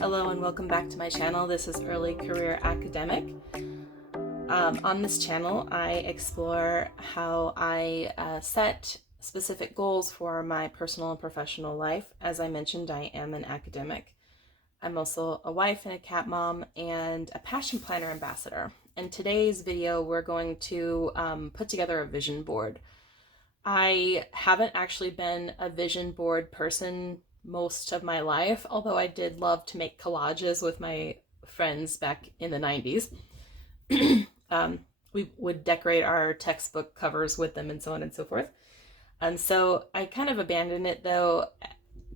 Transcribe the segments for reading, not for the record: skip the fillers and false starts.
Hello and welcome back to my channel. This is Early Career Academic. On this channel, I explore how I set specific goals for my personal and professional life. As I mentioned, I am an academic. I'm also a wife and a cat mom and a passion planner ambassador. In today's video, we're going to put together a vision board. I haven't actually been a vision board person most of my life, although I did love to make collages with my friends back in the 90s. We would decorate our textbook covers with them and so on and so forth. And so I kind of abandoned it, though,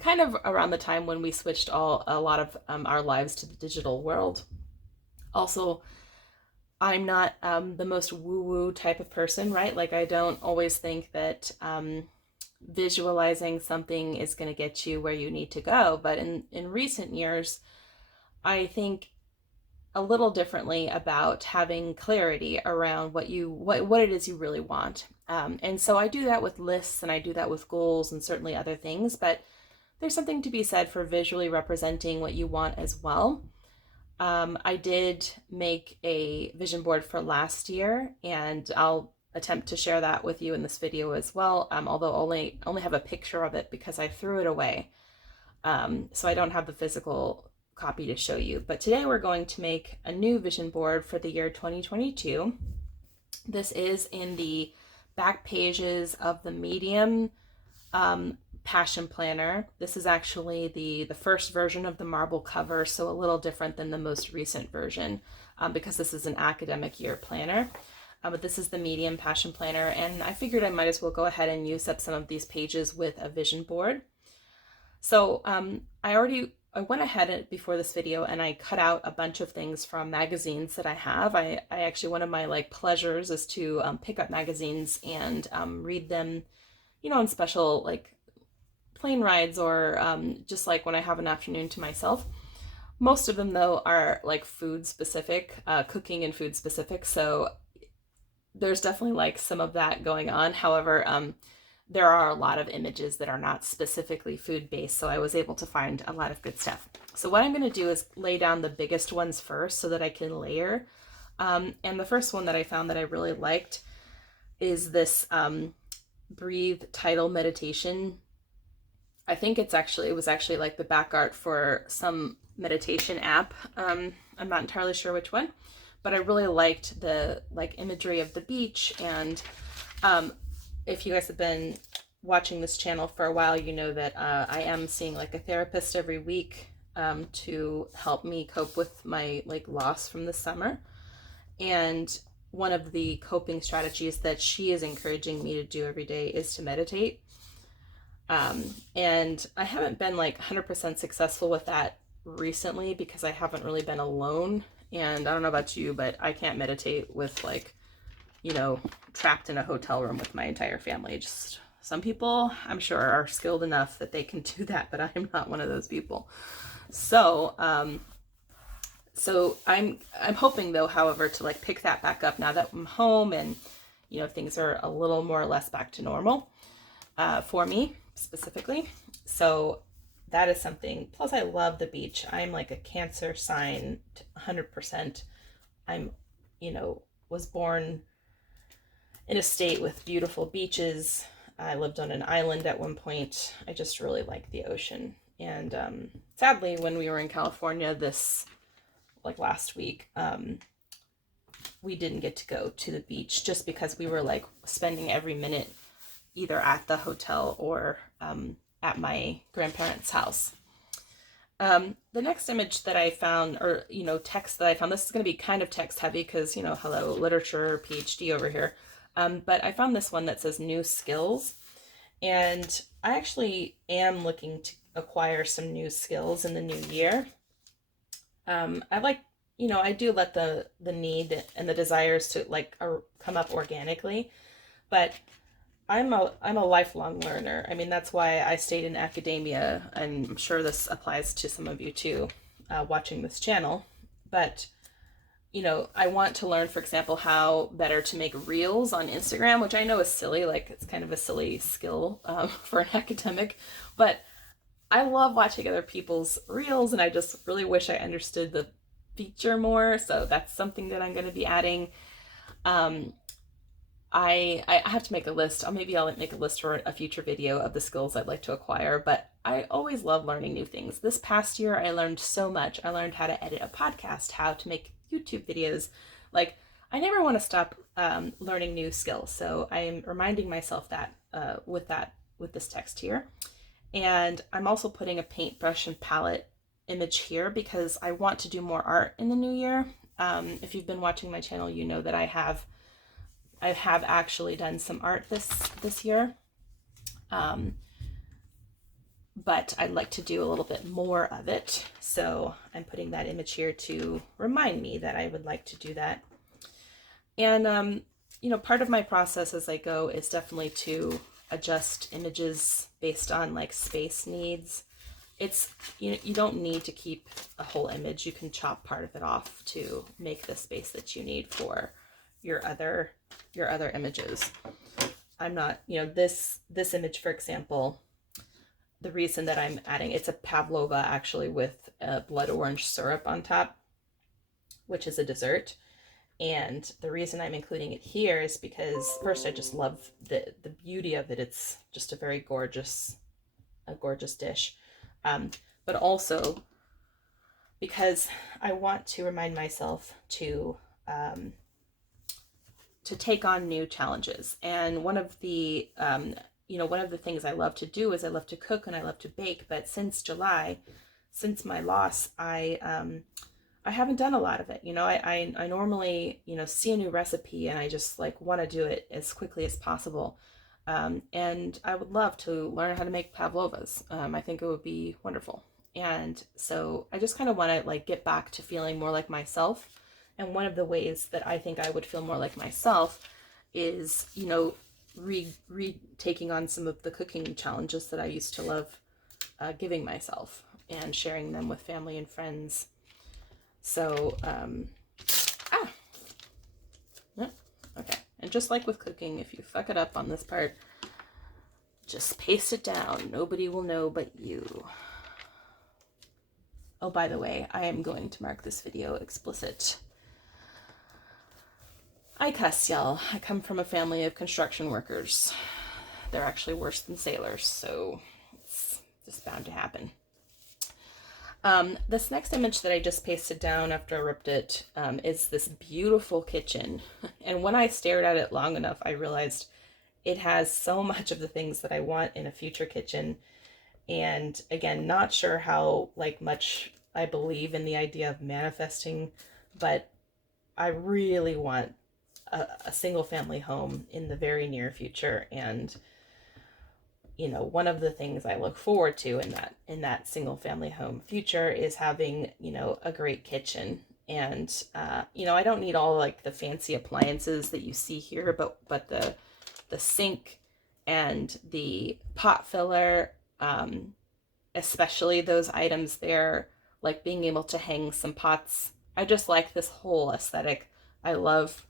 kind of around the time when we switched a lot of our lives to the digital world. Also, I'm not the most woo-woo type of person, right? Like, I don't always think that visualizing something is going to get you where you need to go. But in recent years, I think a little differently about having clarity around what it is you really want. And so I do that with lists and I do that with goals and certainly other things, but there's something to be said for visually representing what you want as well. I did make a vision board for last year, and I'll attempt to share that with you in this video as well, although only have a picture of it because I threw it away. So I don't have the physical copy to show you. But today we're going to make a new vision board for the year 2022. This is in the back pages of the Medium Passion Planner. This is actually the first version of the marble cover, so a little different than the most recent version because this is an academic year planner. But this is the Medium Passion Planner, and I figured I might as well go ahead and use up some of these pages with a vision board. So I went ahead before this video and I cut out a bunch of things from magazines that I have. I actually, one of my pleasures is to pick up magazines and read them, on special plane rides or just like when I have an afternoon to myself. Most of them though are food specific, cooking and food specific. So there's definitely some of that going on. However, there are a lot of images that are not specifically food based, so I was able to find a lot of good stuff. So what I'm going to do is lay down the biggest ones first so that I can layer. And the first one that I found that I really liked is this Breathe title meditation. I think it was actually like the back art for some meditation app. I'm not entirely sure which one, but I really liked the imagery of the beach. And if you guys have been watching this channel for a while, you know that I am seeing a therapist every week to help me cope with my loss from the summer. And one of the coping strategies that she is encouraging me to do every day is to meditate. And I haven't been 100% successful with that recently because I haven't really been alone. And I don't know about you, but I can't meditate with trapped in a hotel room with my entire family. Just some people, I'm sure, are skilled enough that they can do that, but I'm not one of those people. So, I'm hoping though, however, to pick that back up now that I'm home and things are a little more or less back to normal for me specifically. So that is something. Plus, I love the beach. I'm a Cancer sign, 100%. I'm, was born in a state with beautiful beaches. I lived on an island at one point. I just really like the ocean. And sadly, when we were in California this last week, we didn't get to go to the beach just because we were spending every minute either at the hotel or at my grandparents' house. The next image that I found, or text that I found, this is going to be kind of text heavy because hello, literature PhD over here. But I found this one that says new skills, and I actually am looking to acquire some new skills in the new year. I do let the need and the desires to come up organically, but I'm a lifelong learner. I mean, that's why I stayed in academia, and I'm sure this applies to some of you too, watching this channel. But I want to learn, for example, how better to make reels on Instagram, which I know is silly, it's kind of a silly skill for an academic, but I love watching other people's reels, and I just really wish I understood the feature more. So that's something that I'm going to be adding. Um, I have to make a list. Maybe I'll make a list for a future video of the skills I'd like to acquire, but I always love learning new things. This past year, I learned so much. I learned how to edit a podcast, how to make YouTube videos. Like, I never want to stop learning new skills. So I am reminding myself that with this text here. And I'm also putting a paintbrush and palette image here because I want to do more art in the new year. If you've been watching my channel, you know that I have actually done some art this year. But I'd like to do a little bit more of it. So I'm putting that image here to remind me that I would like to do that. And, you know, part of my process as I go is definitely to adjust images based on like space needs. It's, you don't need to keep a whole image. You can chop part of it off to make the space that you need for your other images. I'm not, this image, for example, the reason that I'm adding, it's a pavlova actually with a blood orange syrup on top, which is a dessert. And the reason I'm including it here is because first, I just love the beauty of it. It's just a very gorgeous dish. But also because I want to remind myself to take on new challenges. And one of the things I love to do is I love to cook and I love to bake. But since July, since my loss, I haven't done a lot of it. I normally, see a new recipe and I just like want to do it as quickly as possible. And I would love to learn how to make pavlovas. I think it would be wonderful. And so I just kind of want to like get back to feeling more like myself. And one of the ways that I think I would feel more like myself is, taking on some of the cooking challenges that I used to love giving myself and sharing them with family and friends. So, okay. And just like with cooking, if you fuck it up on this part, just paste it down. Nobody will know but you. Oh, by the way, I am going to mark this video explicit. I cuss, y'all. I come from a family of construction workers. They're actually worse than sailors, so it's just bound to happen. This next image that I just pasted down after I ripped it is this beautiful kitchen. And when I stared at it long enough, I realized it has so much of the things that I want in a future kitchen. And again, not sure how much I believe in the idea of manifesting, but I really want a single family home in the very near future. And one of the things I look forward to in that single family home future is having, a great kitchen. And, I don't need all the fancy appliances that you see here, but the sink and the pot filler, especially those items there, like being able to hang some pots. I just like this whole aesthetic. I love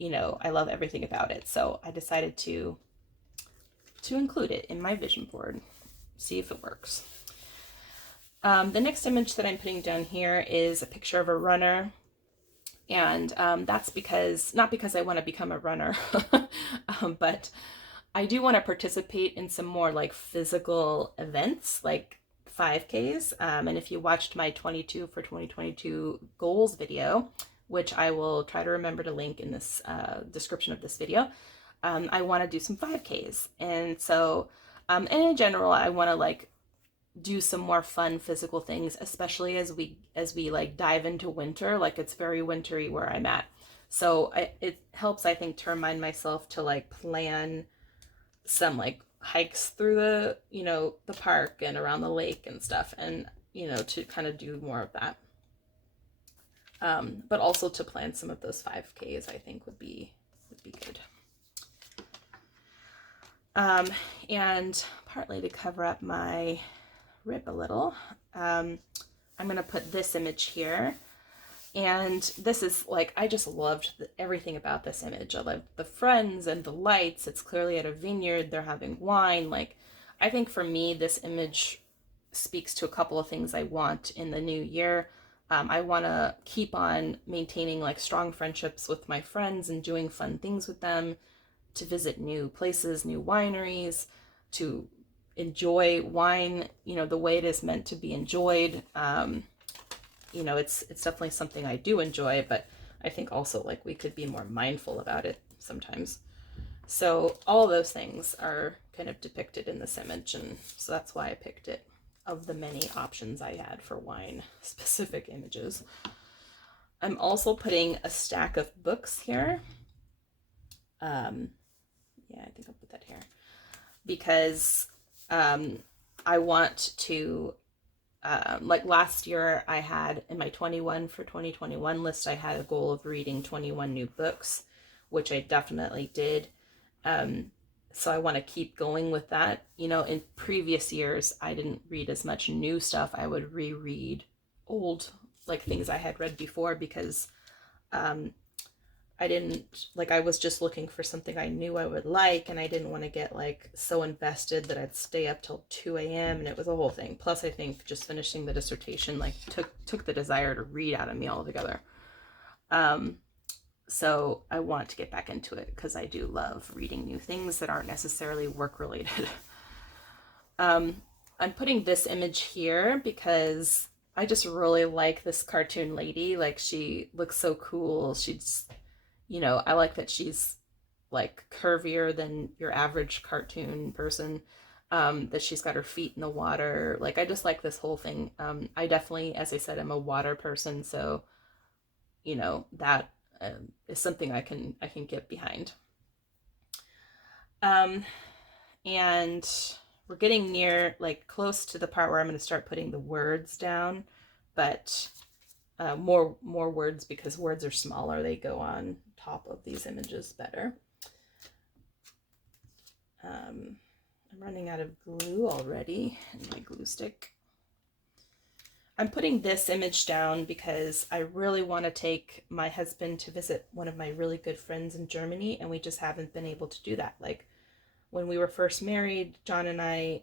everything about it. So I decided to include it in my vision board, see if it works. The next image that I'm putting down here is a picture of a runner. And that's not because I want to become a runner, but I do want to participate in some more physical events, like 5Ks. And if you watched my 22 for 2022 goals video, which I will try to remember to link in this description of this video, I want to do some 5Ks. And so, and in general, I want to do some more fun physical things, especially as we dive into winter. It's very wintry where I'm at. So it helps, I think, to remind myself to plan some hikes through the, the park and around the lake and stuff, and, to kind of do more of that. But also to plan some of those 5Ks, I think would be good. And partly to cover up my rip a little, I'm going to put this image here. And this is I just loved everything about this image. I love the friends and the lights. It's clearly at a vineyard. They're having wine. I think for me, this image speaks to a couple of things I want in the new year. I want to keep on maintaining like strong friendships with my friends and doing fun things with them, to visit new places, new wineries, to enjoy wine, the way it is meant to be enjoyed. It's definitely something I do enjoy, but I think also like we could be more mindful about it sometimes. So all of those things are kind of depicted in this image, and so that's why I picked it of the many options I had for wine specific images. I'm also putting a stack of books here. Yeah, I think I'll put that here because I want to, like last year I had in my 21 for 2021 list, I had a goal of reading 21 new books, which I definitely did. So I want to keep going with that. In previous years, I didn't read as much new stuff. I would reread old, like things I had read before because I didn't, like, I was just looking for something I knew I would like, and I didn't want to get like so invested that I'd stay up till 2 a.m. and it was a whole thing. Plus, I think just finishing the dissertation like took the desire to read out of me altogether. So I want to get back into it because I do love reading new things that aren't necessarily work related. I'm putting this image here because I just really like this cartoon lady. Like, she looks so cool. She's, I like that she's like curvier than your average cartoon person. That she's got her feet in the water. Like, I just like this whole thing. I definitely, as I said, I'm a water person, so that is something I can get behind. And we're getting near, like, close to the part where I'm going to start putting the words down, but more words, because words are smaller. They go on top of these images better. I'm running out of glue already in my glue stick. I'm putting this image down because I really want to take my husband to visit one of my really good friends in Germany, and we just haven't been able to do that. Like, when we were first married, John and I,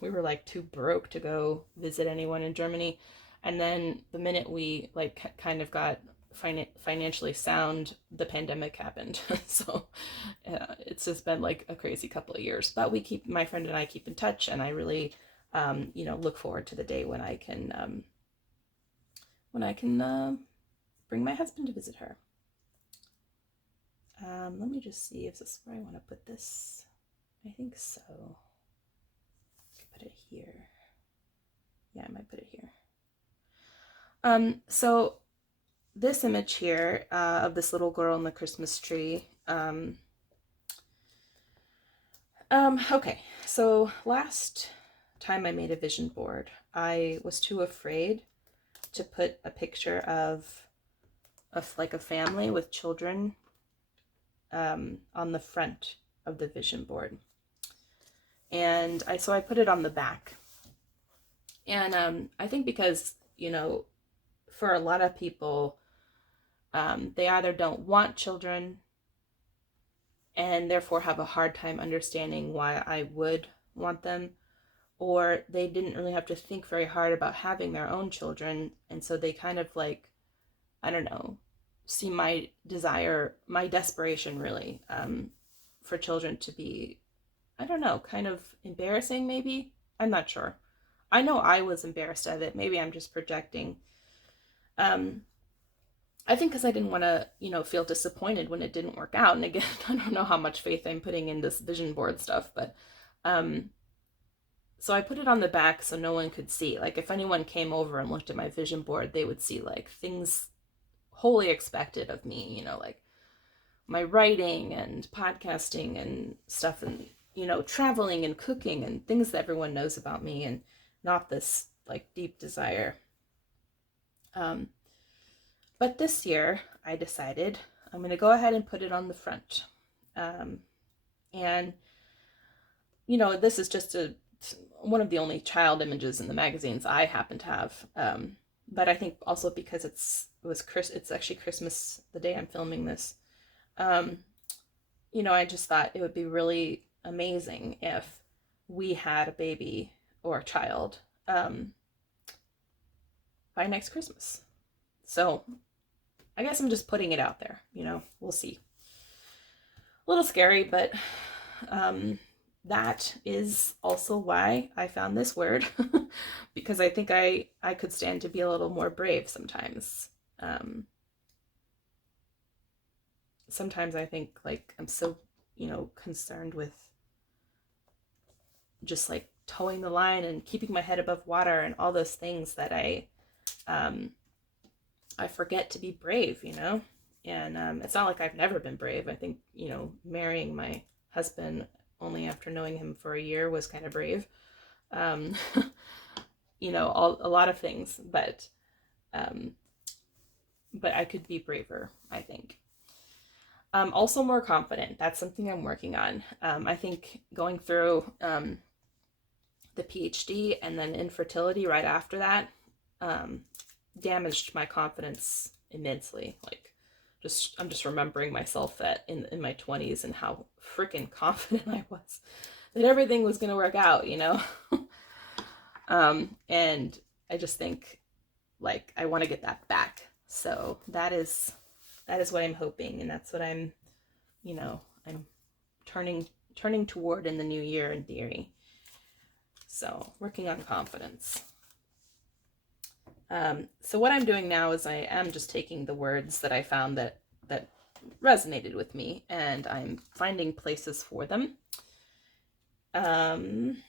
we were like too broke to go visit anyone in Germany. And then the minute we like kind of got financially sound, the pandemic happened. So it's just been like a crazy couple of years. But my friend and I keep in touch, and I really, look forward to the day when I can bring my husband to visit her. Let me just see if this is where I want to put this. I think so. I could put it here. Yeah, I might put it here. So this image here of this little girl in the Christmas tree. Okay, so last time I made a vision board, I was too afraid to put a picture of like a family with children on the front of the vision board. And so I put it on the back. And I think because, for a lot of people, they either don't want children and therefore have a hard time understanding why I would want them, or they didn't really have to think very hard about having their own children, and so they kind of like, I don't know, see my desperation really, for children to be, I don't know, kind of embarrassing maybe. I'm not sure. I know I was embarrassed of it. Maybe I'm just projecting. I think because I didn't want to, feel disappointed when it didn't work out. And again, I don't know how much faith I'm putting in this vision board stuff, but so I put it on the back so no one could see. Like, if anyone came over and looked at my vision board, they would see like things wholly expected of me, like my writing and podcasting and stuff, and traveling and cooking and things that everyone knows about me, and not this like deep desire. But this year I decided I'm going to go ahead and put it on the front. And this is just one of the only child images in the magazines I happen to have. But I think also because it's actually Christmas the day I'm filming this. I just thought it would be really amazing if we had a baby, or child by next Christmas. So I guess I'm just putting it out there, we'll see. A little scary, but that is also why I found this word because I think I could stand to be a little more brave sometimes. Sometimes I think like I'm so, concerned with just like towing the line and keeping my head above water and all those things that I forget to be brave, and it's not like I've never been brave. I think, marrying my husband only after knowing him for a year was kind of brave. A lot of things, but I could be braver, I think. Also more confident. That's something I'm working on. I think going through the PhD and then infertility right after that damaged my confidence immensely. Like, I'm just remembering myself in my 20s and how freaking confident I was that everything was going to work out, and I just think like I want to get that back. So that is what I'm hoping, and that's what I'm turning toward in the new year in theory. So working on confidence. So what I'm doing now is I am just taking the words that I found that resonated with me, and I'm finding places for them. I'm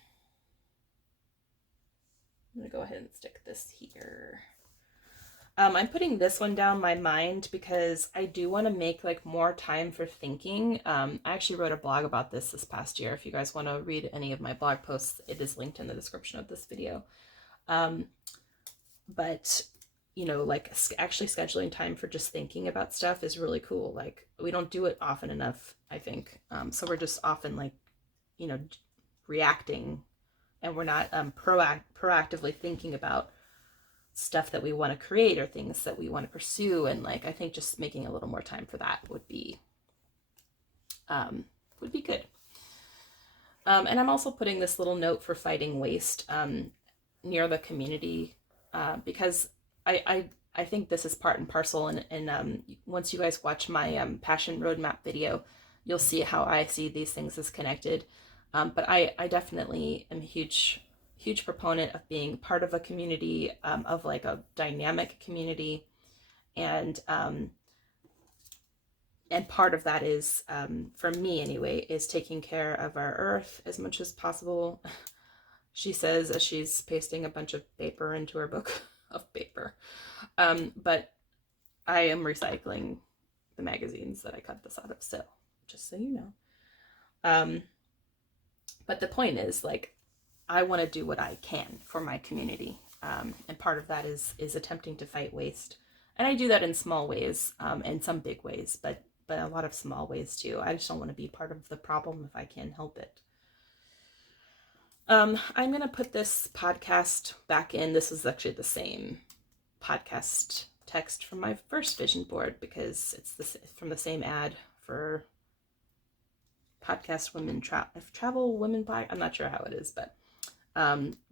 gonna go ahead and stick this here. I'm putting this one down my mind because I do want to make like more time for thinking. I actually wrote a blog about this past year. If you guys want to read any of my blog posts, it is linked in the description of this video. But like actually scheduling time for just thinking about stuff is really cool. Like we don't do it often enough, I think. So we're just often like, reacting, and we're not proactively thinking about stuff that we want to create or things that we want to pursue. And like I think just making a little more time for that would be good. And I'm also putting this little note for fighting waste near the community because I think this is part and parcel, and once you guys watch my passion roadmap video, you'll see how I see these things as connected. But I definitely am a huge proponent of being part of a community, of like a dynamic community, and part of that is, for me anyway, is taking care of our earth as much as possible. She says as she's pasting a bunch of paper into her book of paper. But I am recycling the magazines that I cut this out of, so just so you know. But the point is, like, I want to do what I can for my community. And part of that is attempting to fight waste. And I do that in small ways, and some big ways, but a lot of small ways too. I just don't want to be part of the problem if I can help it. I'm going to put this podcast back in. This is actually the same podcast text from my first vision board because it's from the same ad for podcast women travel women by. I'm not sure how it is, but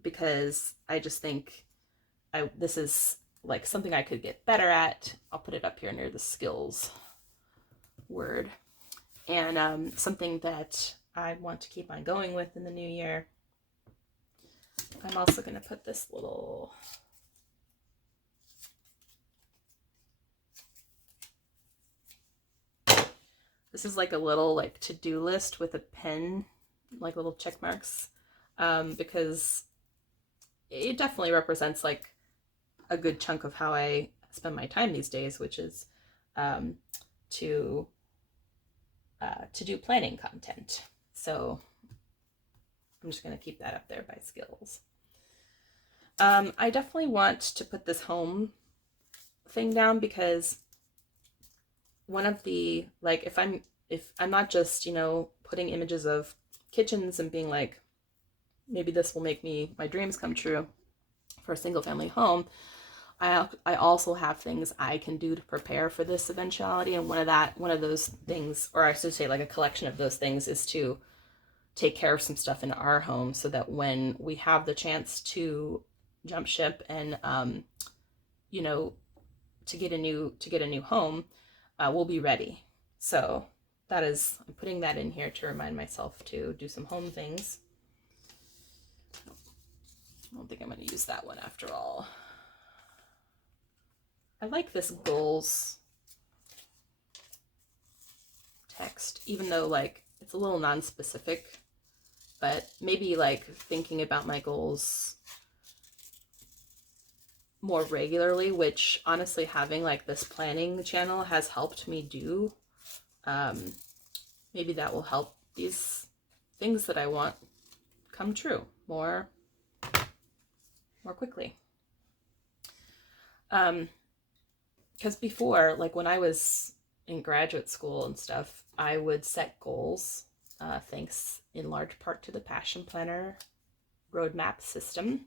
because I just think this is like something I could get better at. I'll put it up here near the skills word, and something that I want to keep on going with in the new year. I'm also going to put this little this is like a little like to-do list with a pen, like little check marks, because it definitely represents like a good chunk of how I spend my time these days, which is to do planning content. So I'm just going to keep that up there by skills. I definitely want to put this home thing down because one of the, like, if I'm not just, putting images of kitchens and being like, maybe this will make my dreams come true for a single family home, I also have things I can do to prepare for this eventuality. And one of those things, or I should say like a collection of those things, is to take care of some stuff in our home so that when we have the chance to jump ship and you know, to get a new home, we'll be ready. So that is, I'm putting that in here to remind myself to do some home things. I don't think I'm going to use that one after all. I like this goals text, even though like it's a little non-specific, but maybe like thinking about my goals more regularly, which honestly having like this planning channel has helped me do. Maybe that will help these things that I want come true more quickly. Because before, like when I was in graduate school and stuff, I would set goals, thanks in large part to the Passion Planner roadmap system.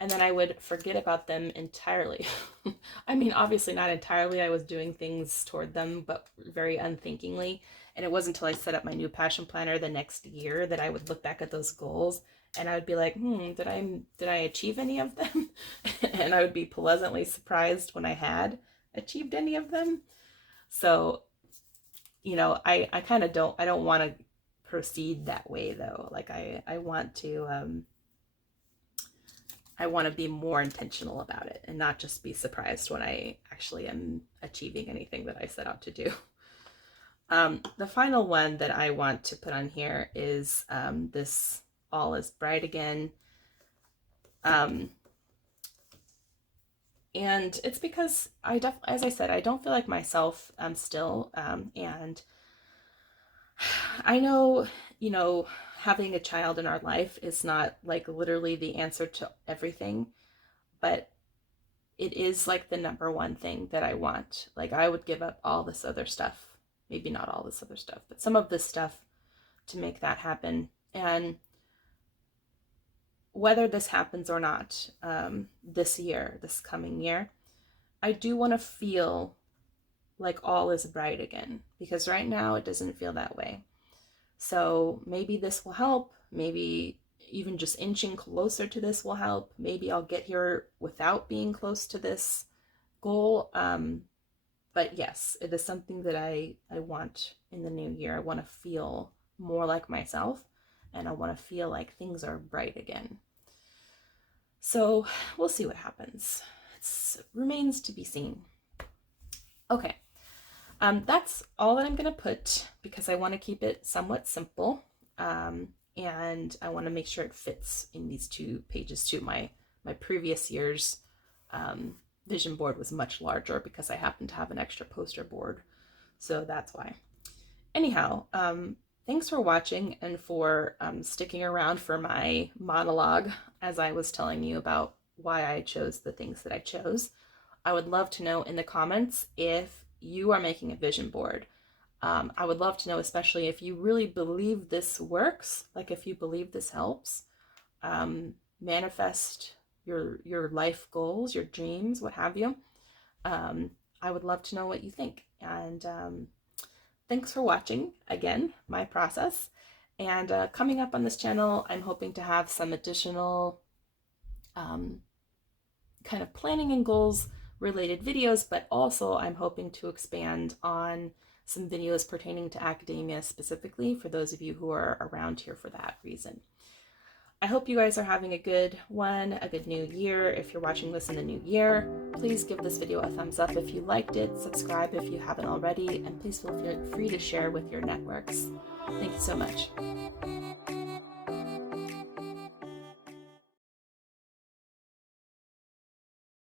And then I would forget about them entirely. I mean, obviously not entirely. I was doing things toward them, but very unthinkingly. And it wasn't until I set up my new Passion Planner the next year that I would look back at those goals and I would be like, did I achieve any of them? And I would be pleasantly surprised when I had achieved any of them. So, you know, I kind of don't want to proceed that way though. Like I want to be more intentional about it and not just be surprised when I actually am achieving anything that I set out to do. The final one that I want to put on here is this All is Bright Again. And it's because as I said, I don't feel like myself still. And I know, you know, having a child in our life is not like literally the answer to everything, but it is like the number one thing that I want. Like I would give up all this other stuff, maybe not all this other stuff, but some of this stuff to make that happen. And whether this happens or not, this coming year, I do want to feel like all is bright again, because right now it doesn't feel that way. So maybe this will help. Maybe even just inching closer to this will help. Maybe I'll get here without being close to this goal. But yes, it is something that I want in the new year. I want to feel more like myself, and I want to feel like things are bright again. So we'll see what happens. It remains to be seen. Okay. That's all that I'm going to put because I want to keep it somewhat simple. And I want to make sure it fits in these 2 pages too. My previous year's vision board was much larger because I happened to have an extra poster board. So that's why. Anyhow, thanks for watching and for sticking around for my monologue as I was telling you about why I chose the things that I chose. I would love to know in the comments if you are making a vision board. I would love to know, especially if you really believe this works, like if you believe this helps manifest your life goals, your dreams, what have you. I would love to know what you think. And thanks for watching, again, my process. And coming up on this channel, I'm hoping to have some additional kind of planning and goals related videos, but also I'm hoping to expand on some videos pertaining to academia specifically for those of you who are around here for that reason. I hope you guys are having a good one, a good new year. If you're watching this in the new year, please give this video a thumbs up if you liked it, subscribe if you haven't already, and please feel free to share with your networks. Thank you so much.